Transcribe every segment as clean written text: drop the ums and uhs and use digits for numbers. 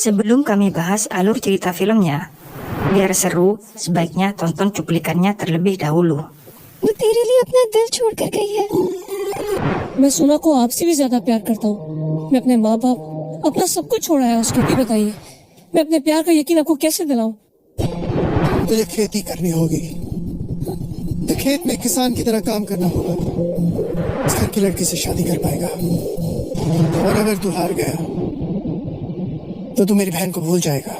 Sebelum kami bahas alur cerita filmnya, biar seru, sebaiknya tonton cuplikannya terlebih dahulu. वो तेरे लिए अपना दिल छोड़ कर गई है। मैं सोना को आपसे भी ज्यादा प्यार करता हूँ। मैं अपने माँ बाप, अपना सब कुछ छोड़ा है उसके लिए। बताइए, मैं अपने प्यार का यकीन आपको कैसे दिलाऊं? तुझे खेती करनी होगी, तो खेत में किसान की तरह काम करना होगा। इस घर की लड़की से शादी कर पाएगा, और अगर तू हार गया तो तू मेरी बहन को भूल जाएगा।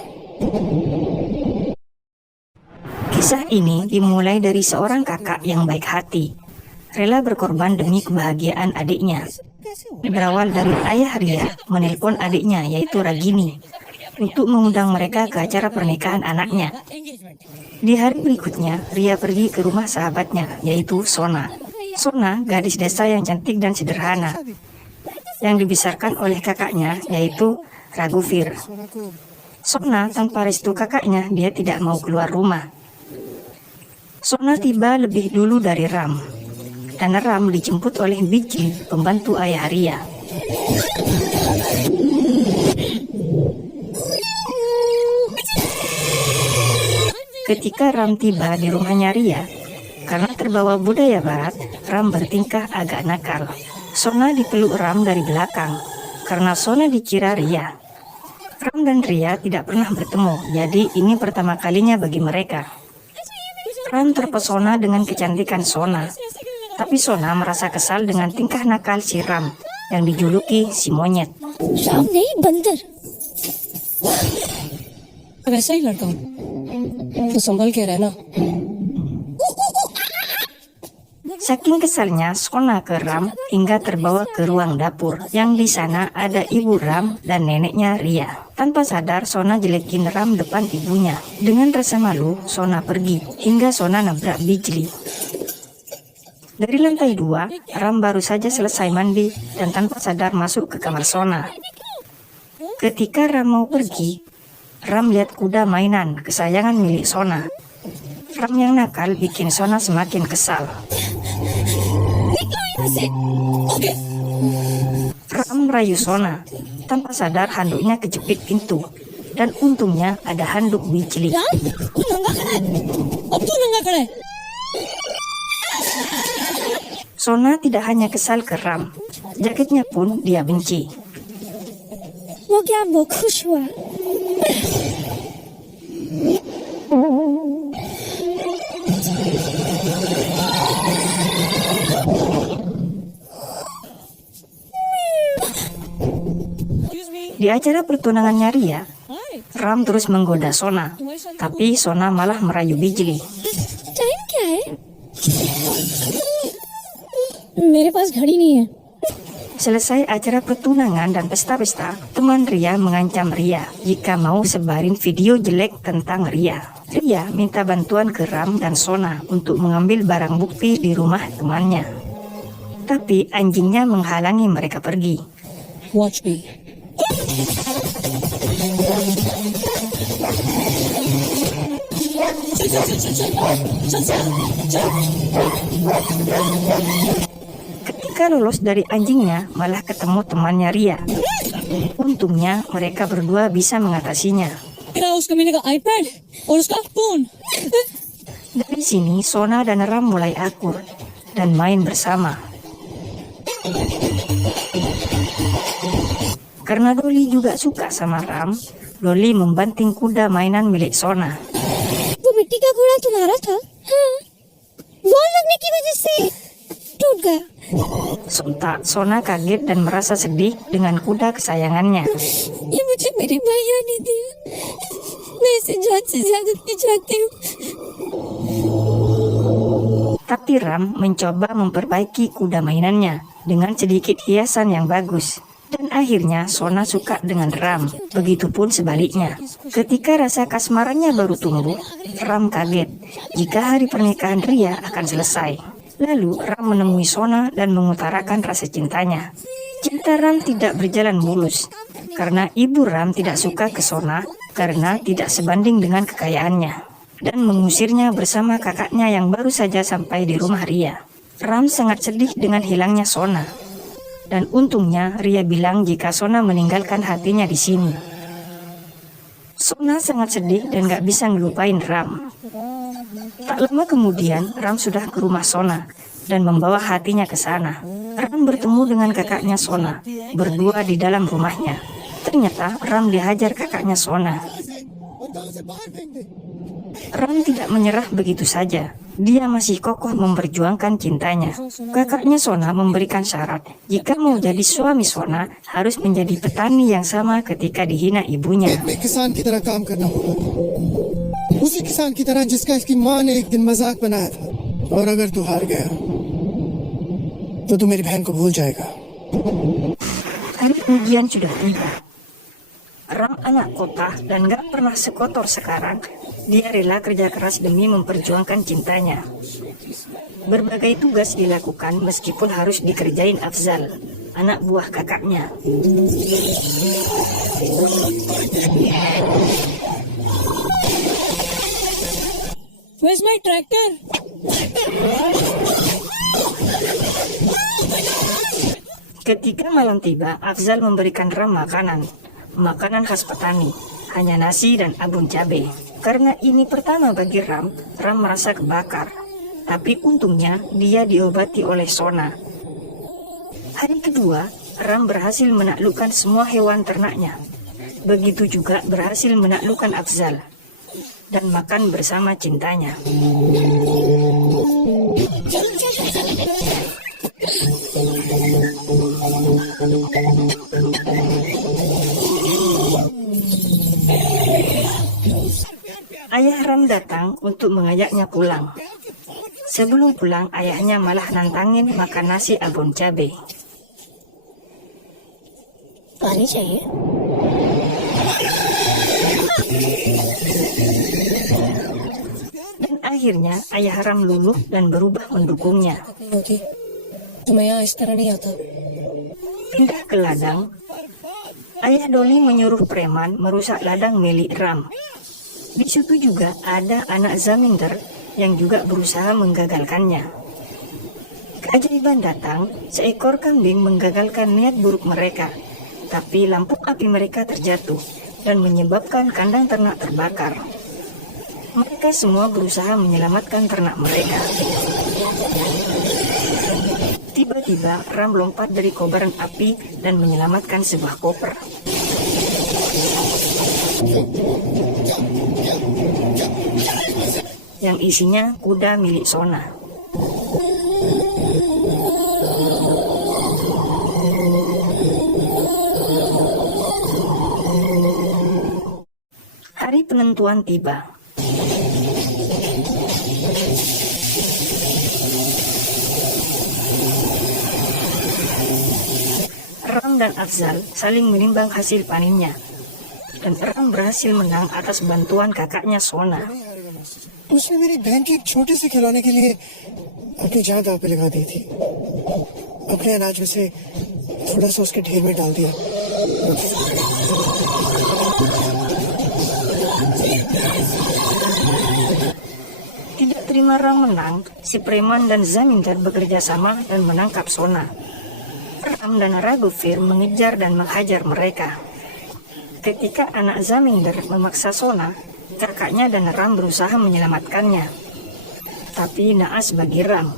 Kisah ini dimulai dari seorang kakak yang baik hati, rela berkorban demi kebahagiaan adiknya. Berawal dari ayah Ria menelpon adiknya yaitu Ragini untuk mengundang mereka ke acara pernikahan anaknya. Di hari berikutnya, Ria pergi ke rumah sahabatnya yaitu Sona. Sona, gadis desa yang cantik dan sederhana, yang dibesarkan oleh kakaknya yaitu Raghuveer. Sona tanpa restu kakaknya, dia tidak mau keluar rumah. Sona tiba lebih dulu dari Ram, dan Ram dijemput oleh Bijli, pembantu ayah Ria. Ketika Ram tiba di rumahnya Ria, karena terbawa budaya barat, Ram bertingkah agak nakal. Sona dipeluk Ram dari belakang, karena Sona dikira Ria. Ram dan Ria tidak pernah bertemu, jadi ini pertama kalinya bagi mereka. Ram terpesona dengan kecantikan Sona, tapi Sona merasa kesal dengan tingkah nakal si Ram yang dijuluki si monyet. Ram नहीं, बंदर। वैसा ही लड़का हूँ, तो संभल के रहना। Saking kesalnya, Sona ke Ram hingga terbawa ke ruang dapur. Yang di sana ada ibu Ram dan neneknya Ria. Tanpa sadar, Sona jelekin Ram depan ibunya. Dengan rasa malu, Sona pergi hingga Sona nabrak Bijli. Dari lantai 2, Ram baru saja selesai mandi dan tanpa sadar masuk ke kamar Sona. Ketika Ram mau pergi, Ram lihat kuda mainan kesayangan milik Sona. Ram yang nakal bikin Sona semakin kesal. Ram merayu Sona. Tanpa sadar handuknya kejepit pintu. Dan untungnya ada handuk Bijli. Sona tidak hanya kesal ke Ram, jaketnya pun dia benci. Di acara pertunangannya Ria, Ram terus menggoda Sona, tapi Sona malah merayu Bijli. Time क्या है? मेरे पास घड़ी नहीं है। Selesai acara pertunangan dan pesta-pesta, teman Ria mengancam Ria jika mau sebarin video jelek tentang Ria. Ria minta bantuan ke Ram dan Sona untuk mengambil barang bukti di rumah temannya. Tapi anjingnya menghalangi mereka pergi. Watch me. Ketika lolos dari anjingnya, malah ketemu temannya Ria. Untungnya mereka berdua bisa mengatasinya. उसका मैंने कहा iPad और उसका phone. Dari sini Sona dan Ram mulai akur dan main bersama. Karena Dolly juga suka sama Ram, Dolly membanting kuda mainan milik Sona. वो मिट्टी का घोड़ा तुम्हारा था? हाँ। बॉल लगने की वजह से टूट गया। Sontak Sona kaget dan merasa sedih dengan kuda kesayangannya. ये मुझे मेरे भैया ने दिया। मैं इसे जान से ज्यादा चाहती हूँ। Tapi Ram mencoba memperbaiki kuda mainannya dengan sedikit hiasan yang bagus. Dan akhirnya Sona suka dengan Ram, begitupun sebaliknya. Ketika rasa kasmarannya baru tumbuh, Ram kaget jika hari pernikahan Ria akan selesai. Lalu Ram menemui Sona dan mengutarakan rasa cintanya. Cinta Ram tidak berjalan mulus, karena ibu Ram tidak suka ke Sona karena tidak sebanding dengan kekayaannya, dan mengusirnya bersama kakaknya yang baru saja sampai di rumah Ria. Ram sangat sedih dengan hilangnya Sona. Dan untungnya Ria bilang jika Sona meninggalkan hatinya di sini. Sona sangat sedih dan gak bisa ngelupain Ram. Tak lama kemudian, Ram sudah ke rumah Sona dan membawa hatinya ke sana. Ram bertemu dengan kakaknya Sona, berdua di dalam rumahnya. Ternyata Ram dihajar kakaknya Sona. Ram tidak menyerah begitu saja. Dia masih kokoh memperjuangkan cintanya. Kakaknya Sona memberikan syarat, jika mau jadi suami Sona, harus menjadi petani yang sama ketika dihina ibunya. मैं किसान की तरह काम करना होगा, उसी किसान की तरह जिसका इसकी माँ ने एक दिन मजाक बनाया था। और अगर तू हार गया तो तू मेरी बहन को भूल जाएगा। Hari ujian sudah tiba. Ram anak kota dan gak pernah sekotor sekarang. Dia rela kerja keras demi memperjuangkan cintanya. Berbagai tugas dilakukan meskipun harus dikerjain Afzal, anak buah kakaknya. Where's my tractor? Ketika malam tiba, Afzal memberikan Ram makanan khas petani, hanya nasi dan abon cabai. Karena ini pertama bagi Ram merasa kebakar. Tapi untungnya dia diobati oleh Sona. Hari kedua, Ram berhasil menaklukkan semua hewan ternaknya. Begitu juga berhasil menaklukkan Afzal dan makan bersama cintanya. Ayah Ram datang untuk mengajaknya pulang. Sebelum pulang, ayahnya malah nantangin makan nasi abon cabai. पानी चाहिए? Dan akhirnya ayah Ram luluh dan berubah mendukungnya. होती तो मैं यहाँ इस तरह नहीं आता। Pindah ke ladang, ayah Doli menyuruh preman merusak ladang milik Ram. Di situ juga ada anak Zaminder yang juga berusaha menggagalkannya. Keajaiban datang, seekor kambing menggagalkan niat buruk mereka. Tapi lampu api mereka terjatuh dan menyebabkan kandang ternak terbakar. Mereka semua berusaha menyelamatkan ternak mereka. Tiba-tiba Ram lompat dari kobaran api dan menyelamatkan sebuah koper. Yang isinya kuda milik Sona. Hari penentuan tiba. Ram dan Afzal saling menimbang hasil panennya. Dan Ram berhasil menang atas bantuan kakaknya Sona. उसने मेरी बहन की एक छोटे से खिलौने के लिए अपनी जान दांव पे लगा दी थी। अपने अनाज में से थोड़ा सा उसके ढेर में डाल दिया। Tidak terima Ram menang, si preman dan Zaminder bekerja sama dan menangkap Sona. Ram dan Raghuveer mengejar dan menghajar mereka. Ketika anak Zaminder memaksa Sona, kakaknya dan Ram berusaha menyelamatkannya. Tapi naas bagi Ram.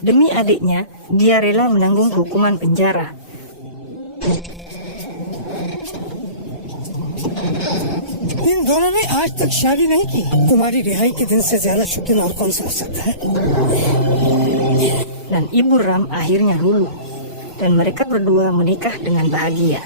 Demi adiknya, dia rela menanggung hukuman penjara. इन दोनों ने आज तक शादी नहीं की। तुम्हारी रिहाई के दिन से ज्यादा शुक्र और कौन सा हो सकता है? Dan ibu Ram akhirnya luluh. Dan mereka berdua menikah dengan bahagia.